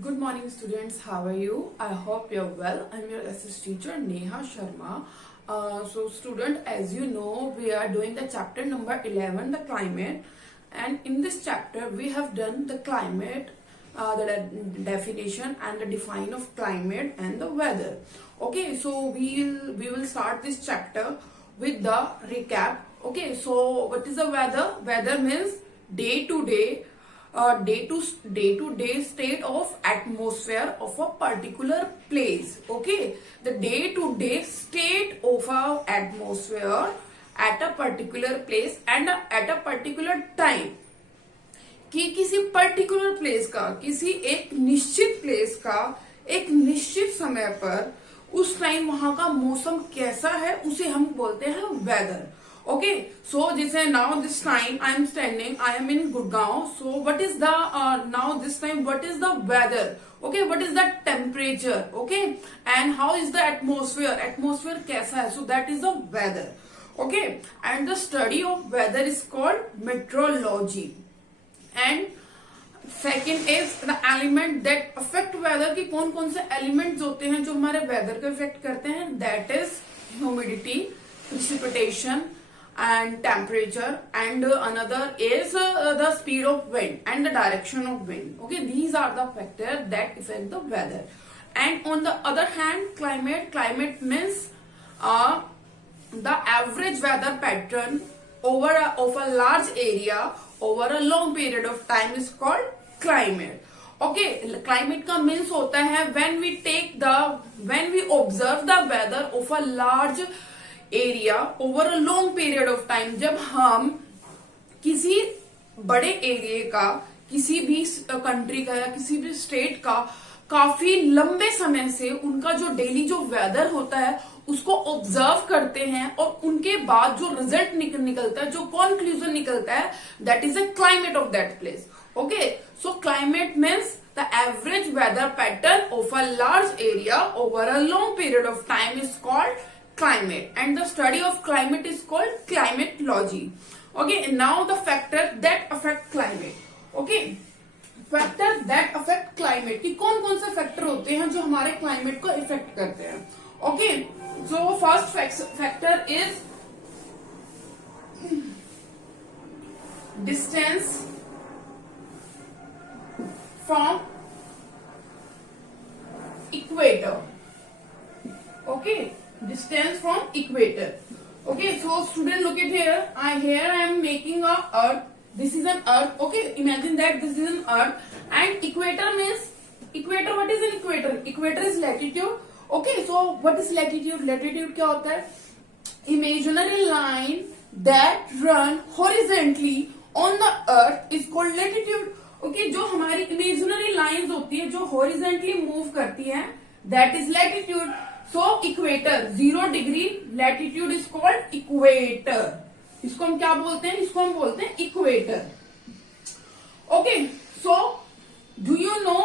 Good morning, students. How are you? I hope you're well. I'm your SS teacher Neha Sharma. Student, as you know, we are doing the chapter number 11, the climate, and in this chapter we have done the climate, the definition and the define of climate and the weather. Okay, so we will start this chapter with the recap. Okay, so what is the weather? Weather means day to day day-to-day state of atmosphere of a particular place. Okay, the day-to-day state of a atmosphere at a particular place and at a particular time. कि किसी particular place का, किसी एक निश्चित place का एक निश्चित समय पर उस टाइम वहां का मौसम कैसा है उसे हम बोलते हैं वेदर. Okay, so जैसे now this time I am standing, I am in Gurgaon. So what is the now this time what is the weather? Okay, what is the temperature? Okay, and how is the atmosphere? Atmosphere कैसा है? So that is the weather. Okay, and the study of weather is called meteorology. And second is the element that affect weather. कि कौन कौन से elements होते हैं जो हमारे weather को affect करते हैं? That is humidity, precipitation and temperature, and another is the speed of wind and the direction of wind. Okay, these are the factors that affect the weather. And on the other hand, climate means the average weather pattern of a large area over a long period of time is called climate. Okay, climate का means होता है when we observe the weather of a large area over a long period of time. जब हम किसी बड़े area का, किसी भी कंट्री का या किसी भी स्टेट का काफी लंबे समय से उनका जो डेली जो वेदर होता है उसको ऑब्जर्व करते हैं और उनके बाद जो रिजल्ट निकलता है, जो कॉन्क्लूजन निकलता है, that is a climate of that place. Okay, so climate means the average weather pattern of a large area over a long period of time is called climate, and the study of climate is called climatology. Okay, now the factor that affect climate. Okay, factor that affect climate कि कौन कौन से factor होते हैं जो हमारे climate को effect करते हैं. Okay, so first factor is distance from equator. Okay, distance from equator. Okay, so student, look at here. Here I am making a earth. This is an earth. Okay, imagine that this is an earth, and equator means equator. What is an equator? Equator is latitude. Okay, so what is latitude? Latitude क्या होता है? Imaginary line that run horizontally on the earth is called latitude. Okay, जो हमारी imaginary lines होती है जो horizontally move करती है, that is latitude. So equator 0 degree latitude is called equator. इसको हम क्या बोलते हैं? इसको हम बोलते हैं equator. Okay, so do you know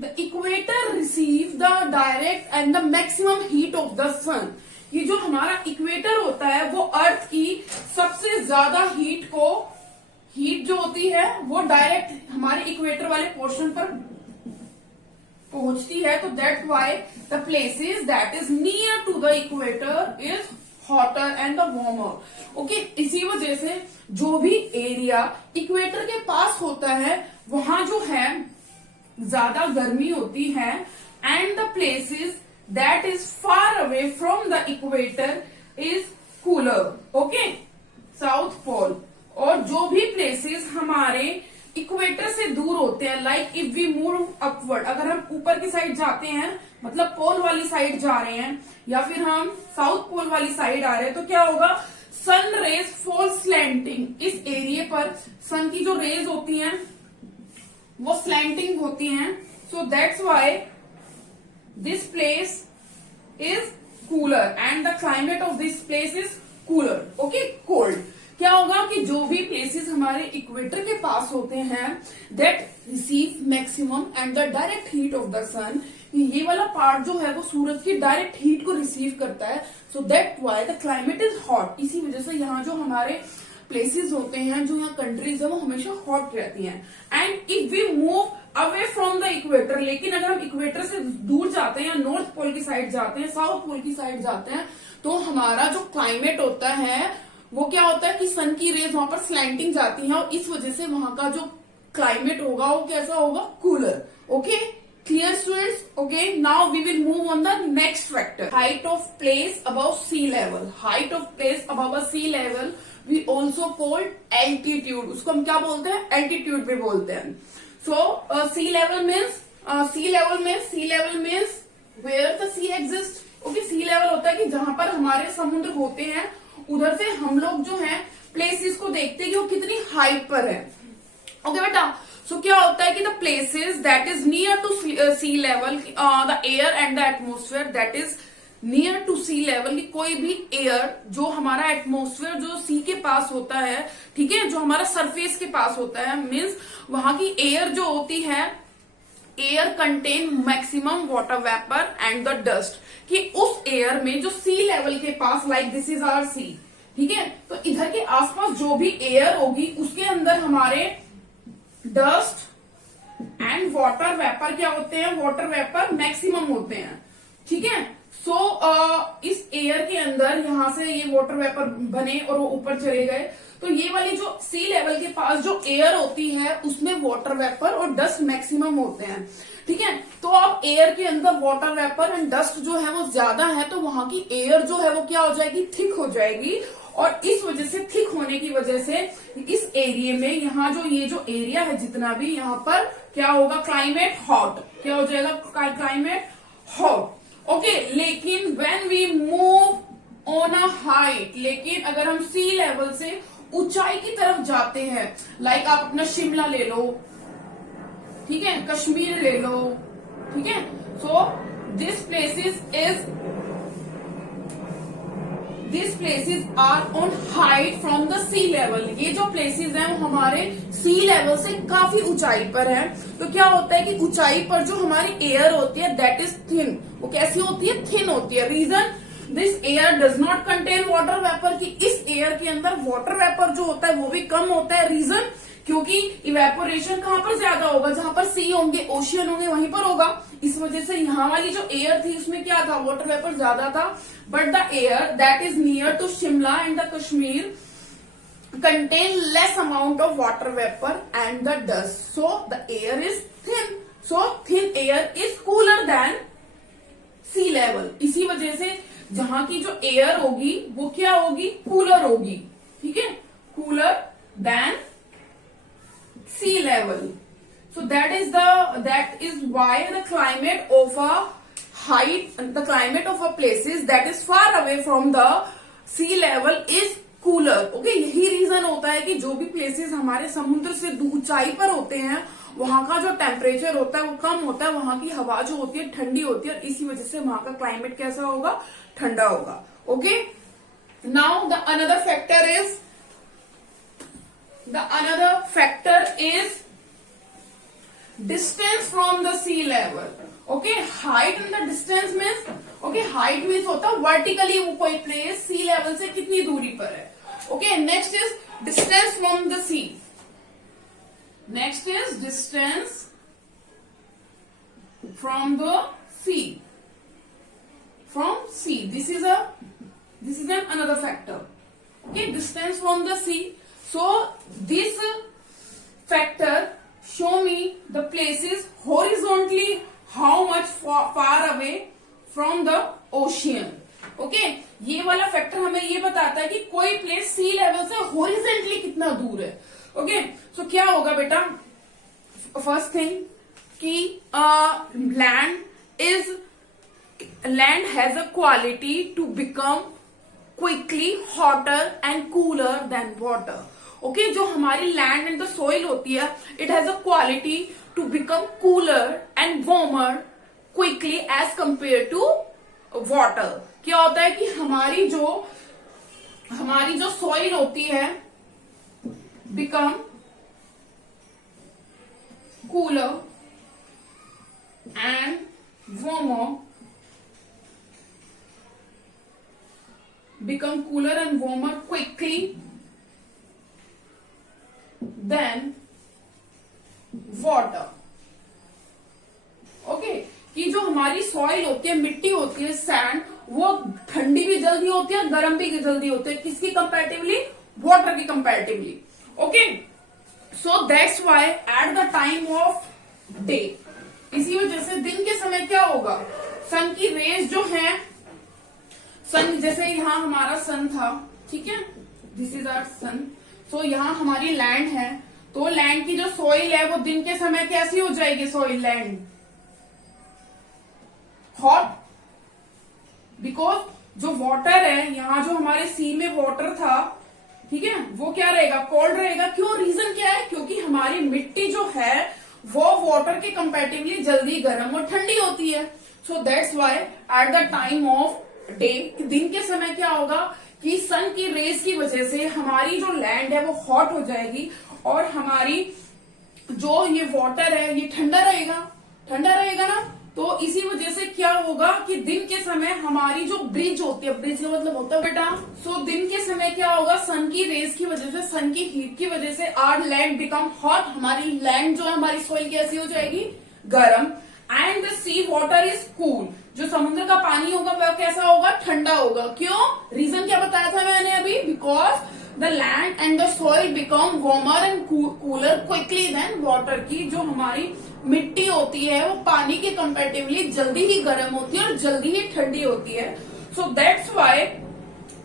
the equator receive the direct and the maximum heat of the sun. ये जो हमारा इक्वेटर होता है वो अर्थ की सबसे ज्यादा हीट जो होती है वो डायरेक्ट हमारे इक्वेटर वाले पोर्शन पर पहुंचती है. तो that why the places that is near to the equator is hotter and the warmer. Okay, इसी वजह से जो भी एरिया इक्वेटर के पास होता है वहां जो है ज्यादा गर्मी होती है, and the places that is far away from the equator is cooler. Okay, south pole. और जो भी प्लेसेस हमारे इक्वेटर से दूर होते हैं, like if we move upward, अगर हम ऊपर की साइड जाते हैं मतलब पोल वाली साइड जा रहे हैं, या फिर हम साउथ पोल वाली साइड आ रहे हैं, तो क्या होगा? Sun rays fall slanting. इस एरिया पर सन की जो रेज होती हैं वो स्लैंटिंग होती हैं. सो that's why this place is cooler and the climate of this place is cooler. Okay, cold. क्या होगा कि जो भी प्लेसेस हमारे इक्वेटर के पास होते हैं that receive maximum and the direct heat of the sun. ये वाला पार्ट जो है वो सूरज की डायरेक्ट हीट को रिसीव करता है. So that why the climate is hot. इसी वजह से यहाँ जो हमारे प्लेसेस होते हैं, जो यहाँ कंट्रीज है, वो हमेशा हॉट रहती हैं. And if we move away from the equator, लेकिन अगर हम इक्वेटर से दूर जाते हैं या नॉर्थ पोल की साइड जाते हैं, साउथ पोल की साइड जाते हैं, तो हमारा जो क्लाइमेट होता है वो क्या होता है कि सन की रेज वहां पर स्लैंटिंग जाती है और इस वजह से वहां का जो क्लाइमेट होगा वो कैसा होगा, cooler. Okay, clear students? Okay, now we will move on the next factor, height of place above sea level. Height of place above sea level we also called altitude. उसको हम क्या बोलते हैं, एल्टीट्यूड भी बोलते हैं. So sea level means where the sea exist. Okay, sea level होता है कि जहां पर हमारे समुद्र होते हैं, उधर से हम लोग जो है प्लेसेस को देखते हैं कि वो कितनी हाइट पर है. ओके बेटा, सो क्या होता है कि the places that is near to sea level, the air and the atmosphere that is near to sea level, की कोई भी एयर जो हमारा एटमोस्फेयर जो सी के पास होता है, ठीक है, जो हमारा सरफेस के पास होता है, मीन्स वहां की एयर जो होती है, air contain maximum water vapour and the dust, कि उस एयर में जो सी लेवल के पास, like this is our sea, ठीक है, तो इधर के आसपास जो भी एयर होगी उसके अंदर हमारे डस्ट एंड वाटर वेपर क्या होते हैं, वाटर वेपर मैक्सिमम होते हैं. ठीक है, सो इस एयर के अंदर यहां से ये वाटर वेपर बने और वो ऊपर चले गए, तो ये वाली जो सी लेवल के पास जो एयर होती है उसमें वाटर वेपर और डस्ट मैक्सिमम होते हैं. ठीक है, तो अब एयर के अंदर वाटर वेपर एंड डस्ट जो है वो ज्यादा है, तो वहां की एयर जो है वो क्या हो जाएगी, थिक हो जाएगी. और इस वजह से, थिक होने की वजह से इस एरिया में, यहाँ जो ये जो एरिया है जितना भी, यहाँ पर क्या होगा, क्लाइमेट हॉट. क्या हो जाएगा, क्लाइमेट हॉट. ओके, लेकिन when we move on a height, लेकिन अगर हम सी लेवल से ऊंचाई की तरफ जाते हैं, लाइक आप अपना शिमला ले लो, ठीक है, कश्मीर ले लो, ठीक है, so this places are on height from the sea level. ये जो प्लेसेस हैं वो हमारे सी लेवल से काफी ऊंचाई पर है. तो क्या होता है कि ऊंचाई पर जो हमारी एयर होती है दैट इज थिन. वो कैसी होती है, थिन होती है. Reason, this air does not contain water vapour, कि इस एयर के अंदर वाटर वेपर जो होता है वो भी कम होता है. रीजन, क्योंकि इवेपोरेशन कहां पर ज्यादा होगा, जहां पर सी होंगे, ओशियन होंगे, वहीं पर होगा. इस वजह से यहाँ वाली जो एयर थी उसमें क्या था, वाटर वेपर ज्यादा था. But the air that is near to Shimla and the Kashmir contain less amount of water vapor and the dust, so the air is thin, so thin air is cooler than sea level. इसी वजह से जहां की जो air होगी वो क्या होगी, कूलर होगी. ठीक है, cooler than sea level. So that is why the climate of a height, the climate of a places that is far away from the sea level is cooler. Okay, यही reason होता है कि जो भी places हमारे समुद्र से ऊंचाई पर होते हैं वहां का जो टेम्परेचर होता है वो कम होता है, वहां की हवा जो होती है ठंडी होती है, और इसी वजह से वहां का क्लाइमेट कैसा होगा, ठंडा होगा. Okay, now the another factor is distance from the sea level. Okay, height and the distance means, okay, height means होता है वर्टिकली वो कोई प्लेस सी लेवल से कितनी दूरी पर है. Okay, next is distance from the sea. Next is distance from the sea. From sea, this is an another factor. Okay, distance from the sea. So this factor show me the places horizontally how much far away from the ocean. Okay, ये वाला factor हमें ये बताता है कि कोई place sea level से horizontally कितना दूर है. ओके, सो क्या होगा बेटा, फर्स्ट थिंग कि land has a quality to become quickly hotter and cooler than water. Okay, जो हमारी लैंड एंड द सोइल होती है, it has a quality to become cooler and warmer quickly as compare to water. क्या होता है कि हमारी जो सोइल होती है become cooler and warmer, quickly than water. हमारी सॉइल होती है, मिट्टी होती है, सैंड, वो ठंडी भी जल्दी होती है, गर्म भी जल्दी होती है। किसकी कंपैरेटिवली? वाटर की comparatively. Okay, so that's why at the time of day, इसी वजह से दिन के समय क्या होगा, सन की रेज जो है, सन जैसे यहाँ हमारा सन था, ठीक है, दिस इज आवर सन, सो यहाँ हमारी लैंड है, तो लैंड की जो सॉइल है वो दिन के समय कैसी हो जाएगी? सॉइल, लैंड हॉट, बिकॉज जो वाटर है, यहाँ जो हमारे सी में वाटर था, ठीक है, वो क्या रहेगा? कोल्ड रहेगा। क्यों? रीजन क्या है? क्योंकि हमारी मिट्टी जो है वो वाटर के कंपैरेटिवली जल्दी गर्म और ठंडी होती है। So that's why at the time of day, दिन के समय क्या होगा कि सन की रेज की वजह से हमारी जो लैंड है वो हॉट हो जाएगी और हमारी जो ये वाटर है ये ठंडा रहेगा, ठंडा रहेगा ना। तो इसी वजह से क्या होगा कि दिन के समय हमारी जो ब्रिज होती है, ब्रिज का मतलब होता है बेटा, सो दिन के समय क्या होगा, सन की रेज की वजह से, सन की हीट की वजह से आवर लैंड बिकम हॉट, हमारी लैंड जो है, हमारी सॉइल कैसी हो जाएगी? गर्म। And the sea water is cool, जो समुद्र का पानी होगा वह कैसा होगा? ठंडा होगा। क्यों? रीजन क्या बताया था मैंने अभी? Because the land and the soil become warmer and cooler quickly than water, की जो हमारी मिट्टी होती है वो पानी के कंपैरेटिवली जल्दी ही गर्म होती है और जल्दी ही ठंडी होती है। So that's why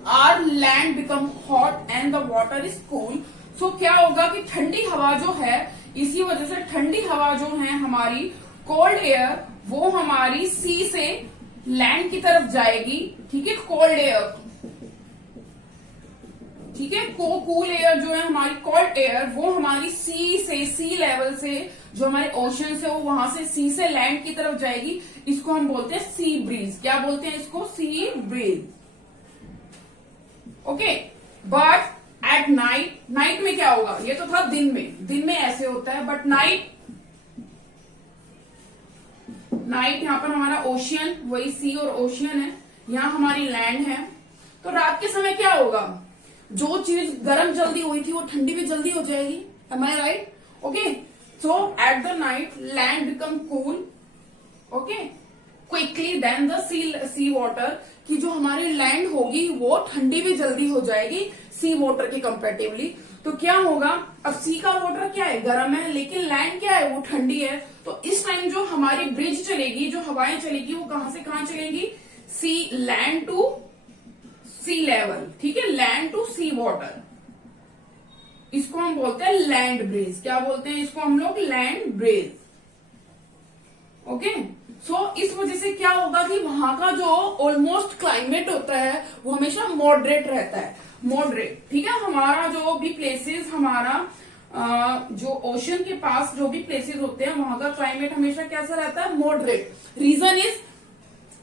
our land become hot and the water is cool. So क्या होगा कि ठंडी हवा जो है, इसी वजह से ठंडी हवा जो है हमारी, कोल्ड एयर, वो हमारी सी से लैंड की तरफ जाएगी, ठीक है, कोल्ड एयर, ठीक है, कूल एयर जो है हमारी, कोल्ड एयर, वो हमारी सी से, सी लेवल से, जो हमारे ओशन से, वो वहां से सी से लैंड की तरफ जाएगी। इसको हम बोलते हैं सी ब्रीज। क्या बोलते हैं इसको? Sea breeze. Okay, but at night, night में क्या होगा? ये तो था दिन में, दिन में ऐसे होता है, बट नाइट, नाइट यहाँ पर हमारा ओशियन, वही सी और ओशियन है, यहाँ हमारी लैंड है। तो रात के समय क्या होगा? जो चीज गर्म जल्दी हुई थी वो ठंडी भी जल्दी हो जाएगी। Am I right? Okay, so at the night land become cool, okay, quickly than the sea water, की जो हमारी लैंड होगी वो ठंडी भी जल्दी हो जाएगी सी वाटर के कंपैरेटिवली। तो क्या होगा? अब सी का वाटर क्या है? गर्म है, लेकिन लैंड क्या है? वो ठंडी है। तो इस टाइम जो हमारी ब्रिज चलेगी, जो हवाएं चलेगी, वो कहां से कहां चलेंगी? सी लैंड टू सी लेवल, ठीक है, लैंड टू सी वाटर। इसको हम बोलते हैं लैंड ब्रिज। क्या बोलते हैं इसको हम लोग? Land bridge. ओके, सो इस वजह से क्या होगा कि वहां का जो ऑलमोस्ट क्लाइमेट होता है वो हमेशा मॉडरेट रहता है, मॉडरेट, ठीक है। हमारा जो भी प्लेसेस, हमारा जो ओशन के पास जो भी प्लेसेस होते हैं वहां का क्लाइमेट हमेशा कैसा रहता है? Moderate. Reason is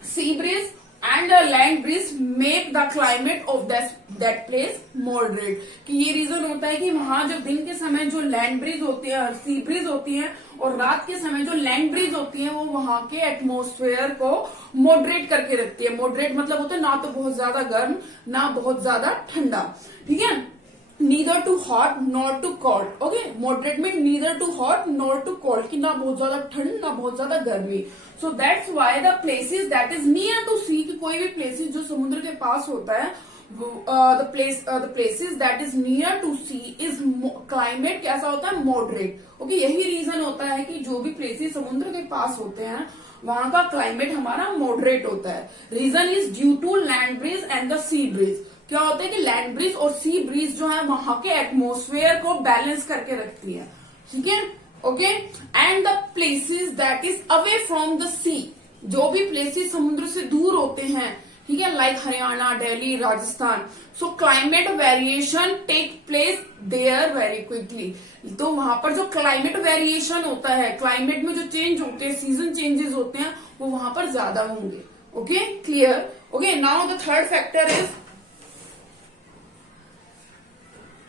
sea breeze and land breeze make the climate of that place moderate. कि ये रीजन होता है कि वहां जब दिन के समय जो लैंड ब्रिज होती है, सी ब्रिज होती है, और रात के समय जो लैंड ब्रिज होती है, वो वहां के एटमॉस्फेयर को मॉडरेट करके रखती है। मॉडरेट मतलब होता है ना तो बहुत ज्यादा गर्म, ना बहुत ज्यादा ठंडा, ठीक है। Neither too hot not too cold. Okay, moderate में neither too hot not too cold, कि ना बहुत ज्यादा ठंड ना बहुत ज्यादा गर्मी। So that's why the places that is near to sea, कि कोई भी प्लेसेस जो समुद्र के पास होता है, the places that is near to sea is climate कैसा होता है? मॉडरेट। ओके, यही रीजन होता है कि जो भी प्लेसेस समुद्र के पास होते हैं वहां का क्लाइमेट हमारा मॉडरेट होता है। Reason is due to land breeze and the sea breeze. क्या होता है कि लैंड ब्रिज और सी ब्रिज जो है वहां के एटमॉस्फेयर को बैलेंस करके रखती है, ठीक है। Okay, and the places that is away from the sea, जो भी प्लेसेस समुद्र से दूर होते हैं, ठीक है, like Haryana, Delhi, Rajasthan, so climate variation take place there very quickly. तो वहां पर जो क्लाइमेट वेरिएशन होता है, क्लाइमेट में जो चेंज होते हैं, सीजन चेंजेस होते हैं, वो वहां पर ज्यादा होंगे। Okay, clear? Okay, now the third factor is,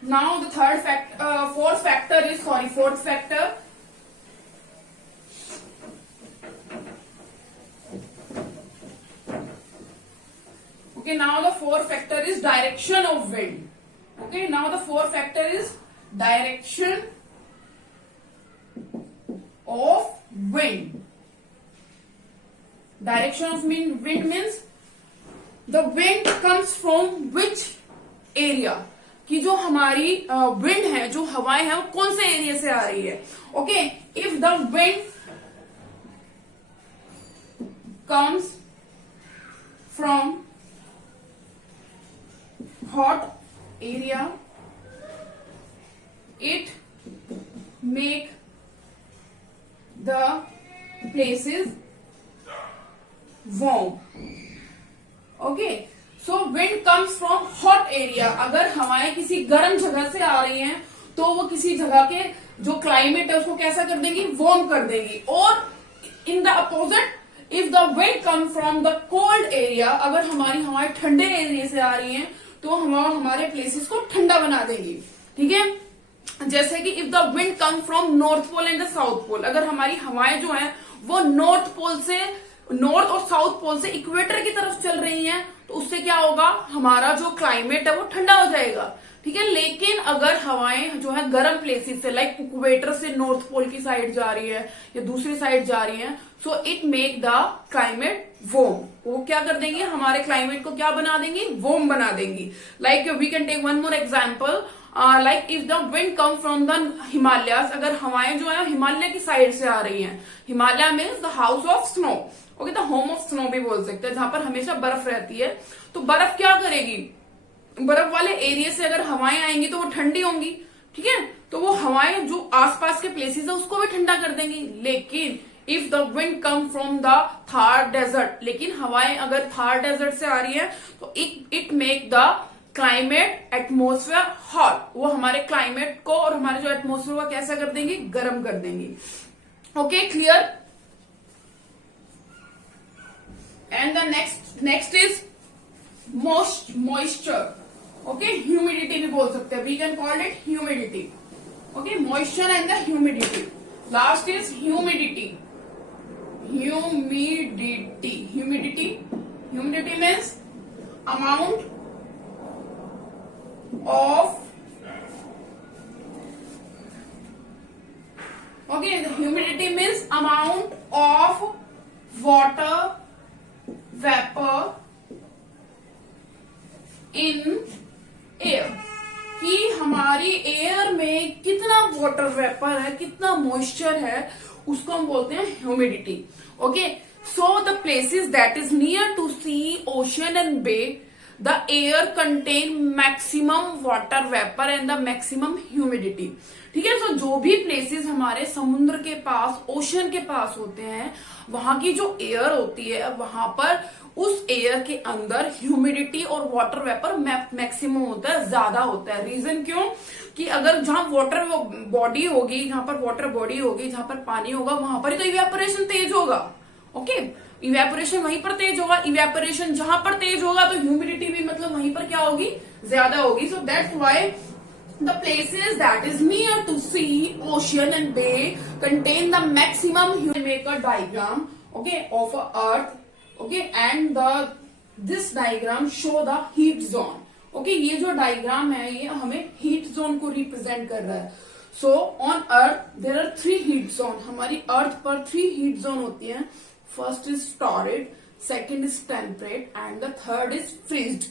now the fourth factor is, fourth factor. Okay, now the fourth factor is direction of wind. Okay, now the fourth factor is direction of wind. Direction of wind means the wind comes from which area, कि जो हमारी wind है, जो हवाएं हैं, वो कौन से एरिया से आ रही है. Okay, if the wind comes from hot area, it make the places warm. Okay, so wind comes from hot area. अगर हवाएं किसी गर्म जगह से आ रही हैं तो वो किसी जगह के जो क्लाइमेट है उसको कैसा कर देंगी, वार्म कर देंगी. और in the opposite, if the wind come from the cold area, अगर हमारी हवाएं ठंडे एरिया से आ रही हैं तो हमारे प्लेसेस को ठंडा बना देंगी. ठीक है, जैसे कि if the wind come from north pole and the south pole, अगर हमारी हवाएं जो हैं वो नॉर्थ पोल से, नॉर्थ और साउथ पोल से इक्वेटर की तरफ चल रही हैं, तो उससे क्या होगा, हमारा जो क्लाइमेट है वो ठंडा हो जाएगा. ठीक है, लेकिन अगर हवाएं जो है गर्म प्लेसेस से, लाइक इक्वेटर से नॉर्थ पोल की साइड जा रही है या दूसरी साइड जा रही है, so it make the climate warm. वो क्या कर देंगे, हमारे क्लाइमेट को क्या बना देंगी, वार्म बना देंगी. Like we can take one more example, like if the wind come from the Himalayas, अगर हवाएं जो है हिमालय की साइड से आ रही हैं, Himalaya means the house of snow. Okay, the home of snow भी बोल सकते हैं, जहां पर हमेशा बर्फ रहती है. तो बर्फ क्या करेगी, बर्फ वाले एरिया से अगर हवाएं आएंगी तो वो ठंडी होंगी. ठीक है, तो वो हवाएं जो आसपास के प्लेसेस है उसको भी ठंडा कर देंगी. लेकिन if the wind come from the Thar desert, लेकिन हवाएं अगर थार डेजर्ट से आ रही है तो it make the climate atmosphere hot. वो हमारे क्लाइमेट को और हमारे जो एटमोस्फेयर को कैसा कर देंगी, गर्म कर देंगी. Okay, clear. And the next is moisture. Okay, humidity भी बोल सकते हैं, we can call it humidity. Okay, moisture and the humidity. Last is humidity. Humidity means amount of okay, the humidity means amount of water vapor in air, कि हमारी air में कितना water vapour है, कितना मॉइस्चर है, उसको हम बोलते हैं humidity. Okay, so the places that is near to sea, ocean and bay, the air contain maximum water vapor and the maximum humidity. ठीक है, तो जो भी प्लेसेस हमारे समुद्र के पास, ओशन के पास होते हैं, वहां की जो एयर होती है, वहां पर उस एयर के अंदर ह्यूमिडिटी और वाटर वेपर मैक्सिमम होता है, ज्यादा होता है. रीजन क्यों, कि अगर जहां वाटर बॉडी होगी, जहां पर वाटर बॉडी होगी, जहां पर पानी होगा, वहां पर ही तो इवेपोरेशन तेज होगा. ओके, इवेपोरेशन वहीं पर तेज होगा. इवेपोरेशन जहां पर तेज होगा तो ह्यूमिडिटी भी मतलब वहीं पर क्या होगी, ज्यादा होगी. So that's why the places that is near to sea, ocean and bay contain the maximum. Make a diagram, okay, of a earth. Okay, and this diagram show the heat zone. Okay, ये जो diagram है ये हमें heat zone को represent कर रहा है. So on earth there are 3 heat zone. हमारी अर्थ पर 3 हीट जोन होती हैं. First is torrid, second is temperate, and the third is freezed.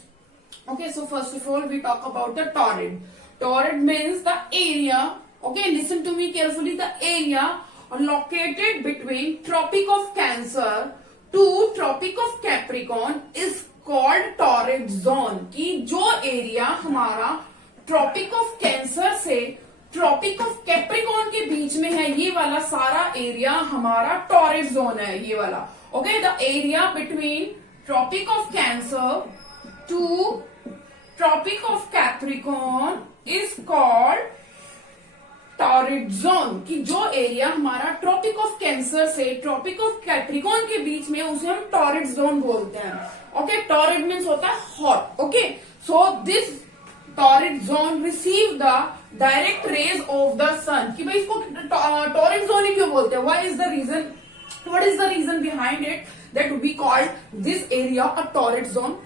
Okay, so first of all we talk about the torrid. Torrid means the area. Okay, listen to me carefully. The area located between Tropic of Cancer to Tropic of Capricorn is called torrid zone. कि जो area हमारा Tropic of Cancer से Tropic of Capricorn के बीच में है, ये वाला सारा एरिया हमारा टॉरिड जोन है, ये वाला. Okay, the area between Tropic of Cancer to Tropic of Capricorn is called torrid zone. कि जो एरिया हमारा ट्रॉपिक ऑफ कैंसर से ट्रॉपिक ऑफ कैप्रिकॉर्न के बीच में, उसे हम टॉरिड जोन बोलते हैं. ओके, टॉरिड मीन्स होता है hot. Okay, so this torrid zone receive the direct rays of the sun. कि भाई इसको टॉरिड जोन ही क्यों बोलते हैं, why is the reason, what is the reason behind it that we called this area a torrid zone?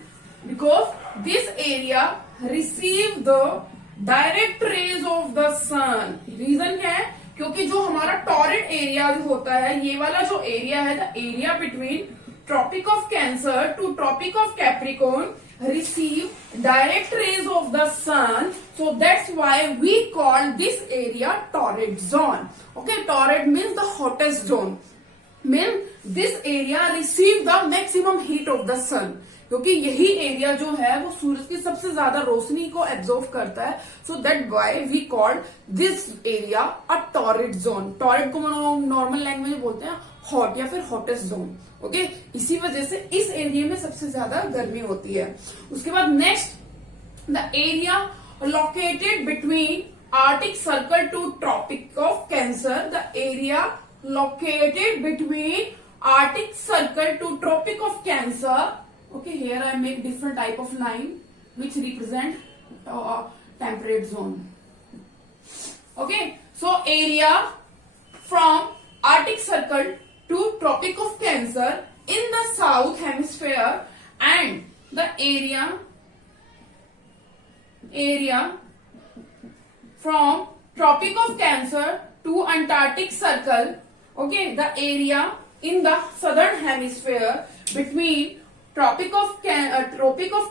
Because this area receive the direct rays of the sun. Reason क्या है, क्योंकि जो हमारा torrid area जो होता है, ये वाला जो एरिया है, the area between Tropic of Cancer to Tropic of Capricorn receive direct rays of the sun, so that's why we call this area torrid zone. Okay, torrid means the hottest zone, mean this area receive the maximum heat of the sun, क्योंकि यही area जो है वो सूरज की सबसे ज्यादा रोशनी को absorb करता है. So that why we called this area a torrid zone. Torrid को नॉर्मल लैंग्वेज में बोलते हैं हॉट या फिर हॉटेस्ट जोन. ओके, इसी वजह से इस एरिया में सबसे ज्यादा गर्मी होती है. उसके बाद next, the area located between Arctic Circle to Tropic of Cancer. The area located between Arctic Circle to Tropic of Cancer. Okay, here I make different type of line which represent temperate zone. Okay, so area from Arctic Circle to Tropic of Cancer in the south hemisphere, and the area from Tropic of Cancer to Antarctic Circle. Okay, the area in the southern hemisphere between Tropic of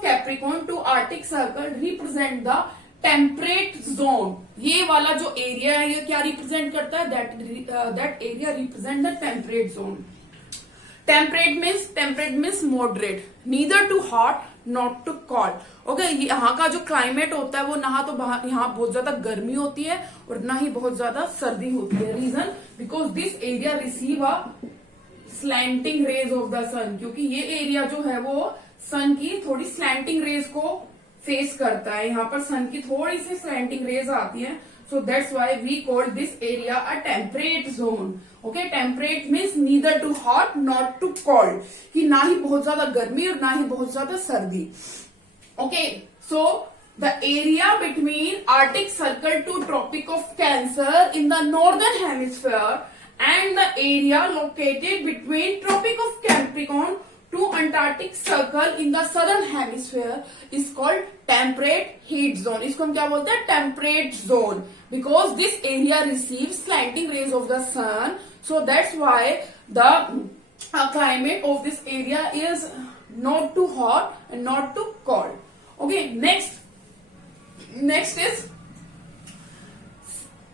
Capricorn to Arctic Circle represent the temperate zone. ये वाला जो area है ये क्या represent करता है? that area represent the temperate zone. Temperate means moderate, neither too hot not too cold. Okay, यहाँ का जो क्लाइमेट होता है वो ना तो यहाँ बहुत ज्यादा गर्मी होती है और ना ही बहुत ज्यादा सर्दी होती है. Reason because this area receive a slanting rays of the sun, क्योंकि ये एरिया जो है वो सन की थोड़ी स्लैंटिंग रेज को फेस करता है. यहाँ पर सन की थोड़ी सी स्लैंटिंग रेज आती है. So that's why we call this area a temperate zone. Okay, temperate means neither too hot not too cold, कि ना ही बहुत ज्यादा गर्मी और ना ही बहुत ज्यादा सर्दी. Okay, so the area between Arctic Circle to Tropic of Cancer in the northern hemisphere and the area located between Tropic of Capricorn to Antarctic Circle in the southern hemisphere is called temperate heat zone. इसको हम क्या बोलते हैं? temperate zone, because this area receives slanting rays of the sun, so that's why the climate of this area is not too hot and not too cold. Okay, next is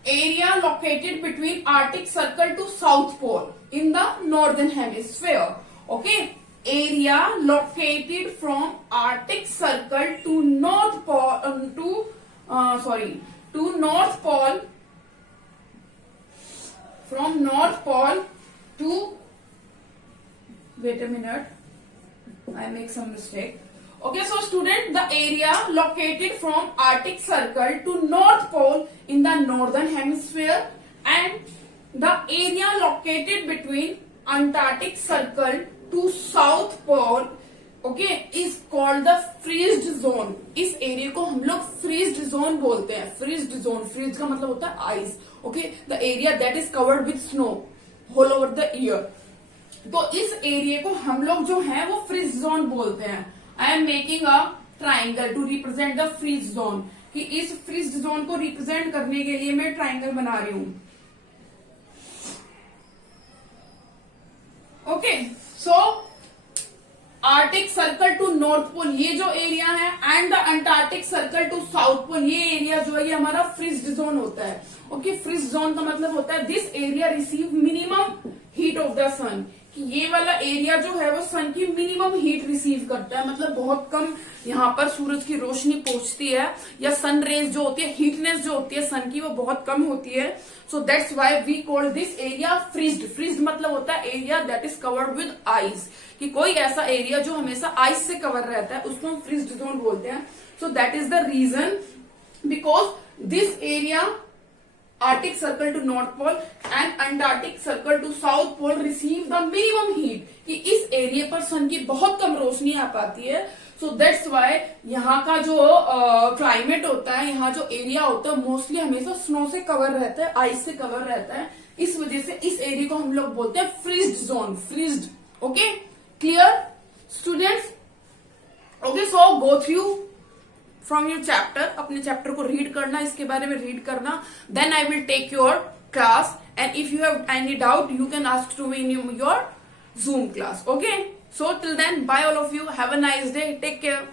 area located between Arctic Circle to South Pole in the northern hemisphere. Okay, area located from Arctic Circle to North Pole to North Pole, from North Pole to, wait a minute, I make some mistake. Okay, so student, the area located from Arctic Circle to North Pole in the northern hemisphere and the area located between Antarctic Circle to South Pole, okay, is called the freezed zone. इस area को हम लोग freezed zone बोलते हैं. freezed zone, freeze का मतलब होता है ice. Okay, the area that is covered with snow all over the year. तो इस एरिया को हम लोग जो है वो freeze zone बोलते हैं. I am making a triangle to represent the freeze zone. कि इस freeze zone को represent करने के लिए मैं ट्राइंगल बना रही हूं. Okay, so Arctic Circle to North Pole ये जो एरिया है and the Antarctic Circle to South Pole ये एरिया जो है ये हमारा फ्रीज्ड जोन होता है. ओके, फ्रीज जोन का मतलब होता है this area receive minimum heat of the sun, कि ये वाला एरिया जो है वो सन की मिनिमम हीट रिसीव करता है. मतलब बहुत कम यहाँ पर सूरज की रोशनी पहुंचती है, या सन रेज जो होती है, हीटनेस जो होती है सन की वो बहुत कम होती है. So that's why we call this area freezed. Freezed मतलब होता है area that is covered with ice, कि कोई ऐसा एरिया जो हमेशा आइस से कवर रहता है उसको हम फ्रीज्ड जोन बोलते हैं. So that is the reason because this area Arctic Circle to North Pole and Antarctic Circle to South Pole receive the minimum heat, कि इस एरिया पर सन की बहुत कम रोशनी आ पाती है. सो दैट्स वाई यहाँ का जो क्लाइमेट होता है, यहाँ जो एरिया होता है मोस्टली हमेशा स्नो से कवर रहता है, आइस से कवर रहता है. इस वजह से इस एरिया को हम लोग बोलते हैं freezed zone. Freezed. Okay, clear students? Okay, so go through from your chapter. अपने चैप्टर को रीड करना, इसके बारे में रीड करना. Then I will take your class and if you have any doubt you can ask to me in your Zoom class. Okay, So till then, bye all of you. Have a nice day. Take care.